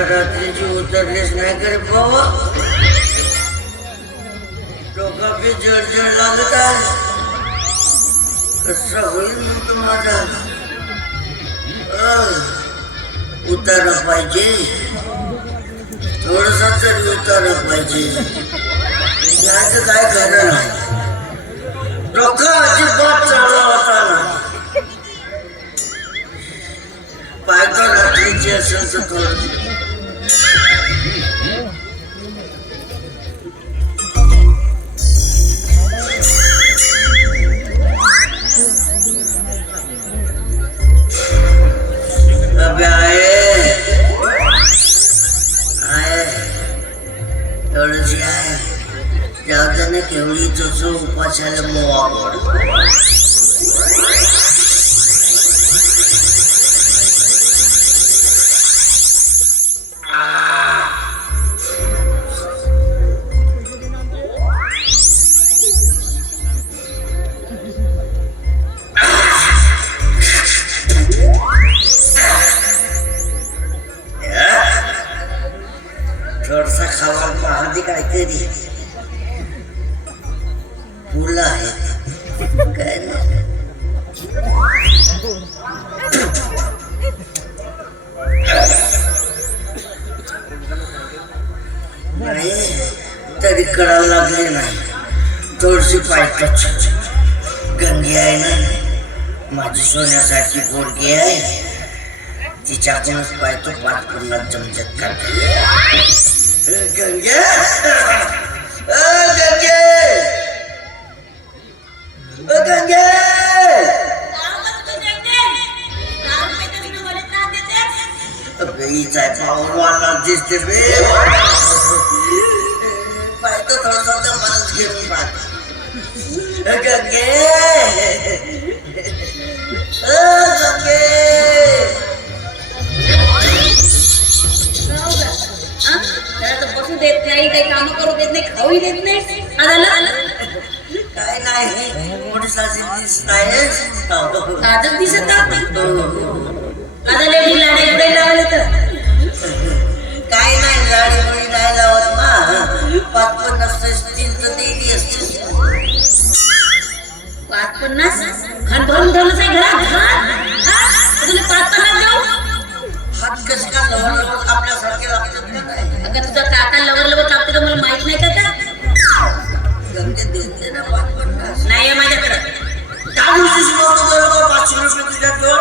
रात्रीची उतरलीच नाही करे बाबा डोकं बी जळजळ लागत आहे. कसं होईल म्हणतो माझा? अं, पाहिजे. थोडसा तरी उतारं पाहिजे. याचं काय खरं नाही. डोकं अजिबात चालू होता ना. बायको रात्रीची असेल तर थोडं. केवळी आहे आहे उपाशाला मोवा पड तरी कळावं लागले नाही थोडीशी पायटच गंगी आहे ना। माझी सोन्यासारखी पोरगी आहे तिच्याकडूनच पाहतो पाठ पूर्ण जमजत करते गंगे! अ, गंगे! अ, गंगे! अगं, हीच आहे पाऊलवाला दिसते तर माणूस घेऊन पाहतो अ, गंगे अ, गंगे बसू देत नाही काही काम करू देत नाही खाऊ देत नाही आलं काय नाही मोठी सासी दिसत आहे आजच दिसत का पन्नास घन भरून ठेवलं आहे घरात घाण. हा? तुला पाच पन्नास देऊ हात कस का लवण लवण आपल्यासारखे लागतात का काय अगं तुझा काका लवर लवर कापते तर मला माहीत नाही का का गंगे देते ना पाच पन्नास नाही आहे माझ्याकडे त्या दिवशीच नव्हतं बरोबर पाचशे रुपये तुझ्याकडं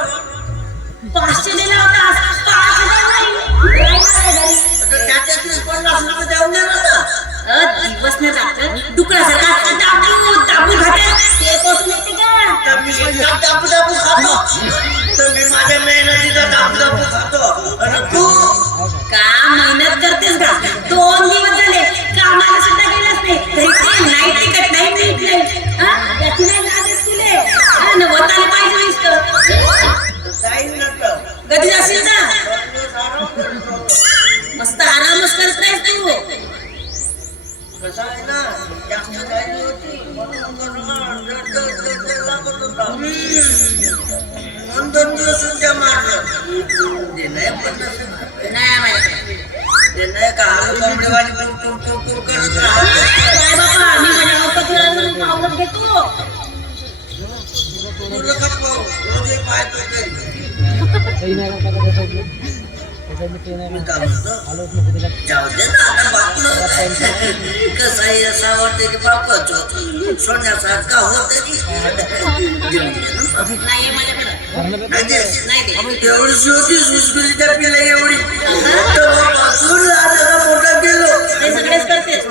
पाचशे दिला होता आज पाच हजार नाही. नाही माझ्या घरी. तर त्याच्यातलेच पन्नास रुपये देऊन दे ना अ, दिवस न जात डुकरासारखा असं दाबू दाबू खाते ते पोचून येते का तर मी दाबू दाबू खातो तर मी माझ्या मेहनतीचा दाबू दाबू खातो तू का मेहनत करतेस का? दोन दिवस झाले कामाला सुद्धा गेलास नाही. तरी ते नाही तिकट नाही मीठ याची नाही तुले पाहिजे नुसतं. जाईल कधी जाशील कसं आहे असं वाटतं की बापच होत नाही माझ्याकडे त्या पिला एवढी सगळेच करतेस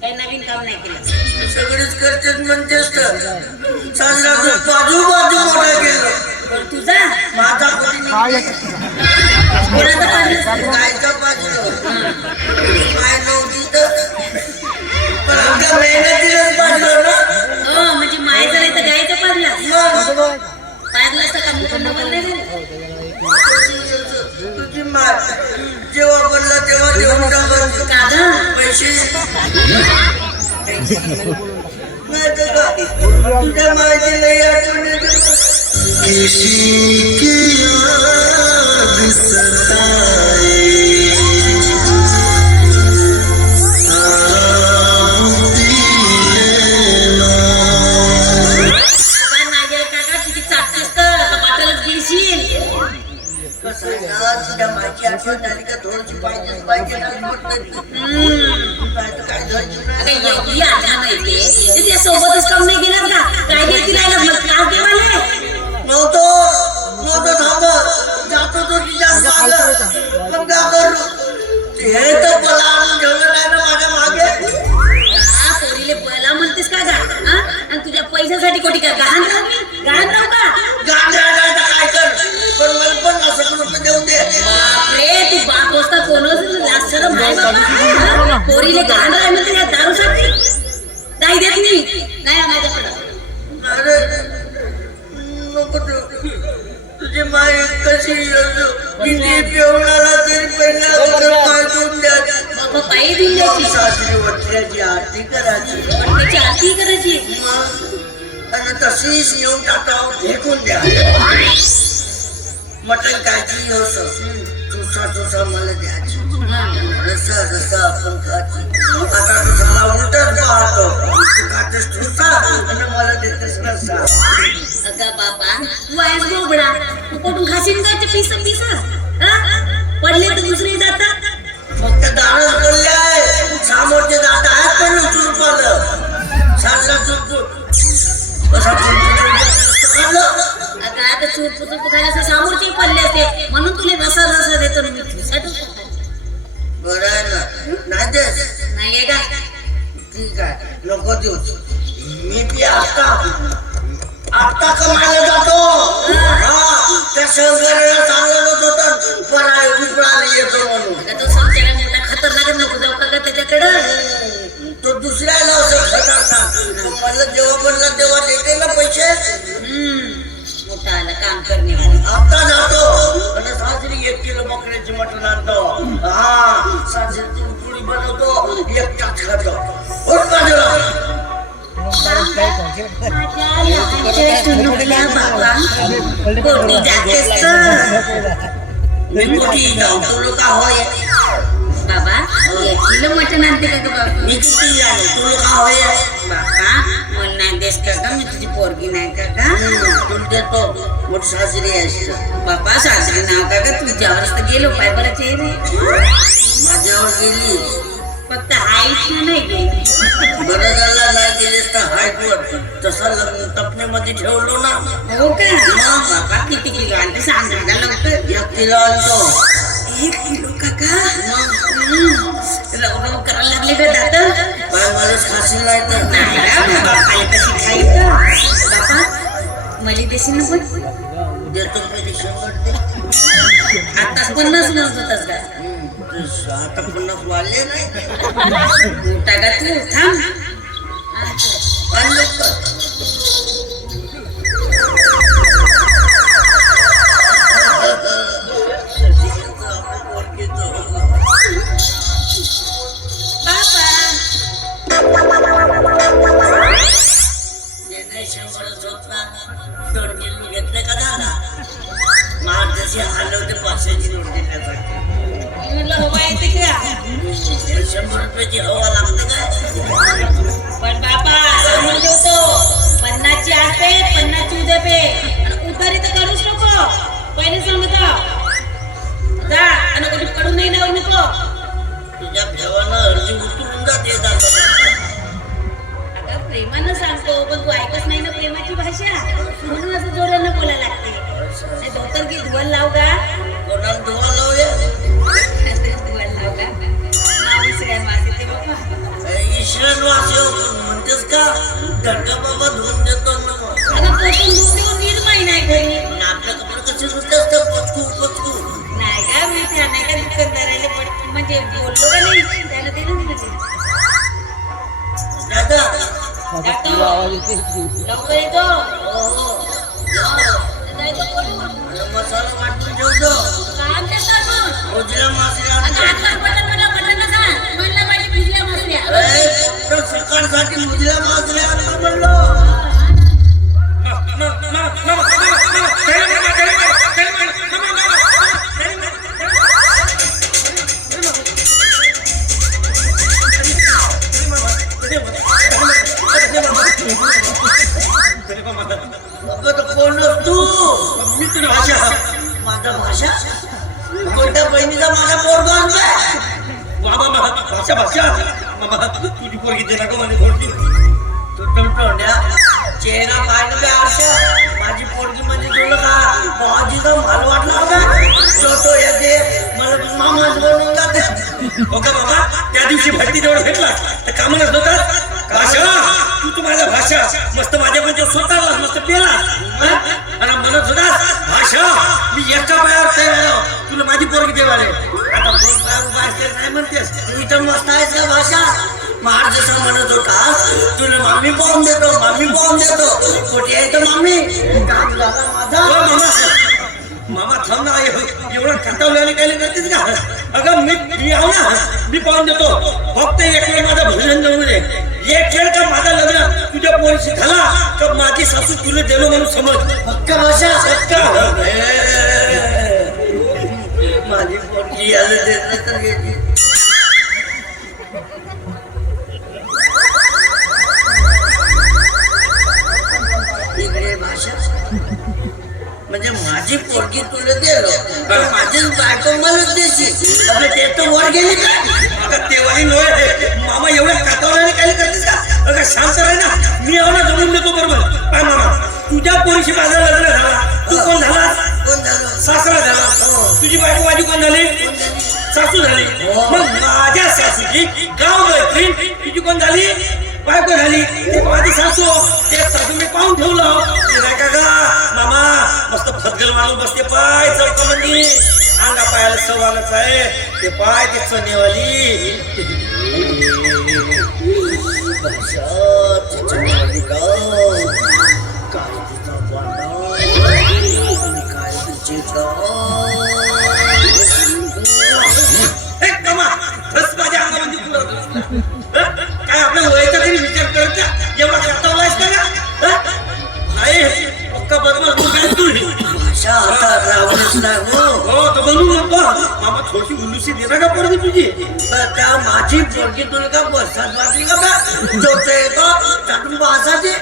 काही नवीन काम नाही केलं. सगळेच करतेच म्हणतेस तर. साजरा तो बाजू बाजू मोठा गेलो पण तुझा माझा कोणी कोणाचा पाहिजे गायचा बाजू तुझ्या माझी लई आठवण देऊ. तुझी माय कशी किती आला तरी पाय दिल्याची सासरी वटल्याची आरती करायची. आरती करायची. आणि तशीच येऊन टाकाव फेकून द्या. मटण कायची असं चुसा चुसा मला द्यायची. रसा आपण खायची आता तुझा उलटच पाहतो तू खातेस ठुसा आणि मला देतेस रसा अगं बाबा तू आहेस बोबडा तू कुठून खाशील का ते पिस पिस? पडले तर दुसरी जातात फक्त दाणच पडले आहे. समोरचे दात आहेत पण उचलून पडलं सासरा चुरचूर कसा चुरचूर आता चूप खायला समोरचे पडले असते? म्हणून तुला रसा रसा देतो मी. तुझ्यासाठी खातो. बरं. आहे ना नाही का? ठीक आहे. नको देऊच मी बी आता. आता कमायला जातो. हा. त्या सहकार्याला सांगत होतं पराय उपळाला येतो म्हणून. अगं तो संचारा मोठा खतरनाक नको जाऊ का त्याच्याकडं? तो दुसऱ्याला असं खतरनाक म्हणलं जेव्हा म्हणलं तेव्हा देते ना पैसे. हम्म मोठा आला काम करणे आता जातो आणि सासरी एक किलो बकऱ्याची मटण आणतो हा सासरी पुरी बनवतो एक तास खातो उठ बाजूला कोटी जातेस तर मी कुठे जाऊ तुला का होय बाबा एक किलो मटण आणते का ग बाबा मी किती जाणे तुला का होय बाबा मला नाही देस का ग मी तुझी पोरगी नाही का ग तुला देतो मोठी सासरी आहेस बाबा सासरी नाव का ग तुझ्यावरच तर गेलो पाय बरं चेहरे माझ्यावर गेली फक्त हाईट नाही गेली बरं झालं नाही गेलीस तर हायटवर तसं लग्न टपण्यामध्ये ठेवलो ना हो का बाबा किती किलो आणते सांग लवकर एक किलो आणतो एक किलो काका रव रव करायला लागले ग दात? पाय माणूस खाशी नाही तर. नाही ग, बापाला कशी खायचं बापा मला देशील ना पण? देतो कधी शंभर दे. आताच पन्नास का? हम्म, तू आता वाढले नाही का तू थांब. का? धडका बाबा धुवून देतो ना. मग. अगं तो पण धुवून निर्माय नाही घरी. आणि आपल्या कपडे कसे धुते असतात पचकू पचकू. नाही का मी त्या नाही का दुकानदाराला पण म्हणजे बोललो का नाही? त्याला दिलं ना म्हणजे दादा. लवकर येतो. हो हो. मसाला वाटून ठेवतो. ते. रोजीला मासरी आता हातवर बटन मला बटन नका. म्हणलं पाहिजे भिजल्या मसल्या. पोरगी दे नका मला थोडी तू टुमटोंड्या चेहरा पाहिलं बे आरशा माझी पोरगी म्हणजे तुला का? भाजीचा माल वाटला होता. तो तो येते मला मामा बनवून जाते. हो का बाबा? त्या दिवशी भक्ती जवळ भेटला. तर कामालाच होता भाषा? तू तू माझ्या भाषा. मस्त माझ्या म्हणजे स्वतःला मस्त पेला. हा? आणि म्हणत होतास भाषा. मी एका पायावर तयार आलो तुला माझी पोरगी देवाले. आता दोन पायावर उभा असते नाही म्हणतेस. तू इथं मस्त आहेस का भाषा? जसा म्हणत होता तुला मामी पाहून देतो मामी पाहून देतो. कुठे आहे तर मामी? काम झाला माझा? मामा मामा थांब ना एव- एवढं खटावल्याने काही करतेस का? अगं मी मी आहो ना मी पाहून देतो. फक्त एक वेळ माझं भजन जाऊ दे. एक खेळ का माझा लग्न तुझ्या पोरीशी झाला तर माझी सासू तुला दिलो म्हणून समज? पक्क भाषा पक्का. माझी पोरगी आलं देत तर माझी पोरगी तुला दिलो. तर माझी बायको मलाच देशील. अबे ते तर वर गेली का? अगं तेव्हाही नोय मामा एवढ्या खटावल्याने काही करतेस का? अगं शांत राह ना. मी ना जमून देतो बरोबर काय मामा. तुझ्या पोरीशी माझं लग्न झाला. तू कोण झाला? कोण झालं? सासरा झाला. तुझी बायको माझी कोण झाली? सासू झाली. मग माझ्या सासूची गाव मैत्रीण तुझी कोण झाली? बायको झाली. ती माझी सासू. ते सासू मी पाहून ठेवलं. नाही का मामा मस्त फतगल माणूस बसते. पाय चौकामध्ये म्हणजे. अंगा पायाला सवालच आहे. ते पाय ते चणेवाली भाषा काय तिचा काय तिचे माझ्या अंगामध्ये उल्लूसी दे ना का पोरगी तुझी? तर त्या माझी पोरगी तुला का बसात वाटली का बा? जोते येतो त्यातून बसाचे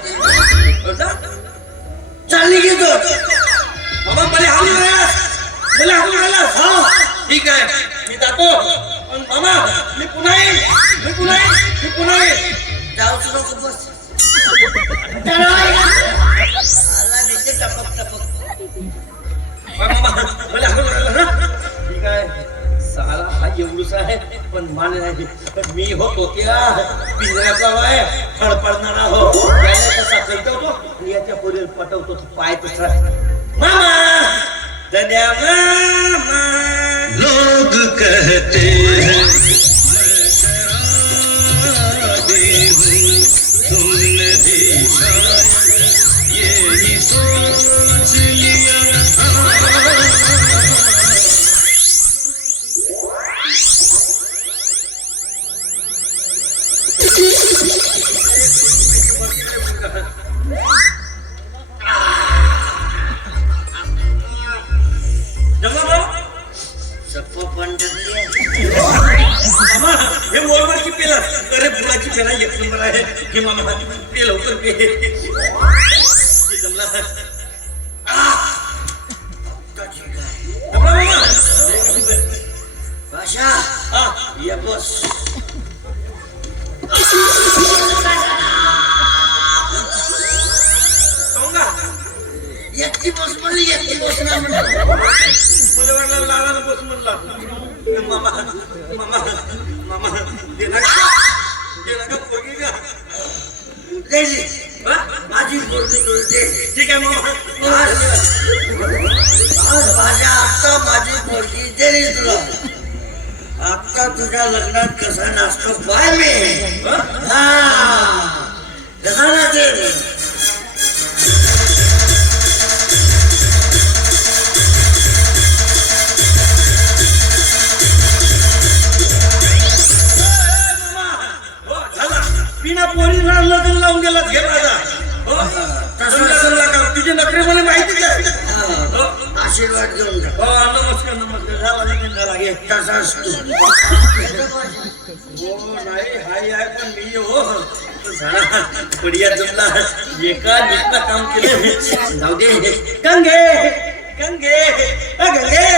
चालली घेतो मामा मला हालू राहिलास मला हालू राहिलास हा. ठीक आहे. मी जातो. पण मामा मी पुन्हा येईन. मी पुन्हा येईन. मी पुन्हा येईन. जाऊच नको बस. टपक टपक. हा, मला हालू एवढूच आहे पण मान नाही. मी होतो त्या पिंजऱ्याचा वाय फडफडणारा हो. कसा करतो आणि याच्या पोरीला पटवतो पाय तसा मामा! धन्या मामा! लोग कहते हैं हे मोरवरची पेला अरे फुलाची पेला एक नंबर आहे. हे मामा पे लवकर पे. जमला. भाषा हा. ये बस. एकटी बस म्हणली एकटी बस ना म्हणलं. मला वाटलं लाडानं बस म्हणला. मामा मामा मामा देणार का देणार का पोरगी का माझी पोरगी तुला ठीक आहे मामा आज आज माझ्या आत्ता माझी पोरगी दिली तुला आत्ता तुझ्या लग्नात कसा नाचतो पाय मी हा? हा कसा नाचेल आशीर्वाद घेऊन जा हो, नमस्कार नमस्कार। झाला लगीन झाला घे तसाच तू हो नाही हाय आहे पण मी हो। झाला बढिया जमला एका नीटला काम केलं जाऊ दे गंगे गंगे गंगे।